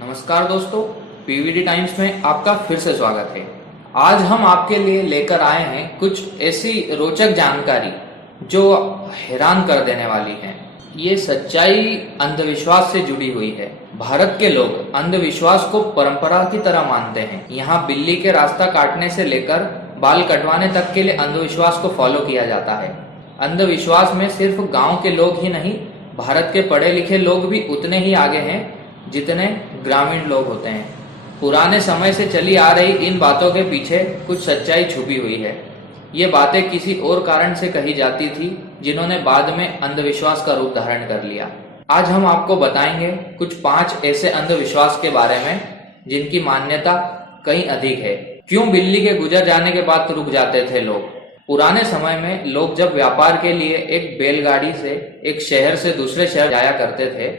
नमस्कार दोस्तों, PVD times में आपका फिर से स्वागत है। आज हम आपके लिए लेकर आए हैं कुछ ऐसी रोचक जानकारी जो हैरान कर देने वाली है। ये सच्चाई अंधविश्वास से जुड़ी हुई है। भारत के लोग अंधविश्वास को परंपरा की तरह मानते हैं। यहाँ बिल्ली के रास्ता काटने से लेकर बाल कटवाने तक के लिए अंधविश्वास को फॉलो किया जाता है। अंधविश्वास में सिर्फ गांव के लोग ही नहीं, भारत के पढ़े लिखे लोग भी उतने ही आगे हैं जितने ग्रामीण लोग होते हैं। पुराने समय से चली आ रही इन बातों के पीछे कुछ सच्चाई छुपी हुई है। ये बातें किसी और कारण से कही जाती थी जिन्होंने बाद में अंधविश्वास का रूप धारण कर लिया। आज हम आपको बताएंगे कुछ 5 ऐसे अंधविश्वास के बारे में जिनकी मान्यता कहीं अधिक है। क्यों बिल्ली के गुजर जाने के बाद रुक जाते थे लोग? पुराने समय में लोग जब व्यापार के लिए एक बैलगाड़ी से एक शहर से दूसरे शहर जाया करते थे,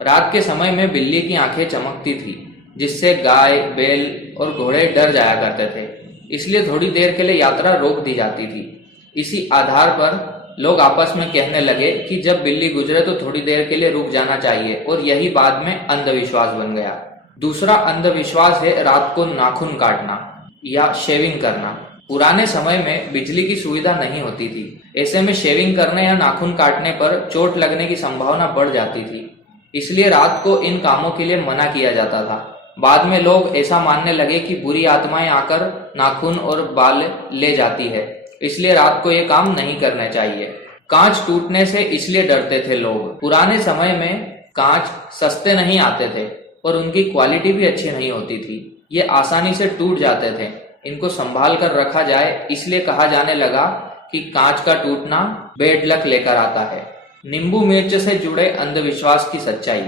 रात के समय में बिल्ली की आंखें चमकती थी, जिससे गाय, बैल और घोड़े डर जाया करते थे। इसलिए थोड़ी देर के लिए यात्रा रोक दी जाती थी। इसी आधार पर लोग आपस में कहने लगे कि जब बिल्ली गुजरे तो थोड़ी देर के लिए रुक जाना चाहिए, और यही बाद में अंधविश्वास बन गया। दूसरा अंधविश्वास है रात को नाखून काटना या शेविंग करना। पुराने समय में बिजली की सुविधा नहीं होती थी। ऐसे में शेविंग करने या नाखून काटने पर चोट लगने की संभावना बढ़ जाती थी, इसलिए रात को इन कामों के लिए मना किया जाता था। बाद में लोग ऐसा मानने लगे कि बुरी आत्माएं आकर नाखून और बाल ले जाती है, इसलिए रात को ये काम नहीं करने चाहिए। कांच टूटने से इसलिए डरते थे लोग। पुराने समय में कांच सस्ते नहीं आते थे और उनकी क्वालिटी भी अच्छी नहीं होती थी। ये आसानी से टूट जाते थे। इनको संभाल कर रखा जाए, इसलिए कहा जाने लगा कि कांच का टूटना बैड लक लेकर आता है। नींबू मिर्च से जुड़े अंधविश्वास की सच्चाई।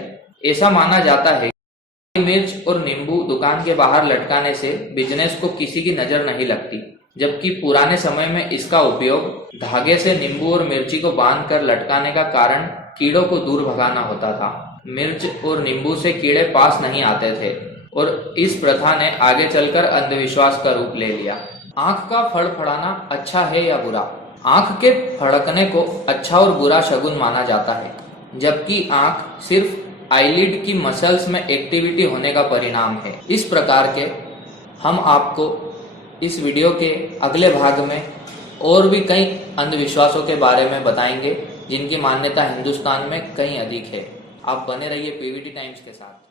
ऐसा माना जाता है कि मिर्च और नींबू दुकान के बाहर लटकाने से बिजनेस को किसी की नजर नहीं लगती, जबकि पुराने समय में इसका उपयोग धागे से नींबू और मिर्ची को बांधकर लटकाने का कारण कीड़ों को दूर भगाना होता था। मिर्च और नींबू से कीड़े पास नहीं आते थे और इस प्रथा ने आगे चलकर अंधविश्वास का रूप ले लिया। आंख का फड़फड़ाना अच्छा है या बुरा? आंख के फड़कने को अच्छा और बुरा शगुन माना जाता है, जबकि आंख सिर्फ आईलिड की मसल्स में एक्टिविटी होने का परिणाम है। इस प्रकार के हम आपको इस वीडियो के अगले भाग में और भी कई अंधविश्वासों के बारे में बताएंगे जिनकी मान्यता हिंदुस्तान में कहीं अधिक है। आप बने रहिए पीवीडी टाइम्स के साथ।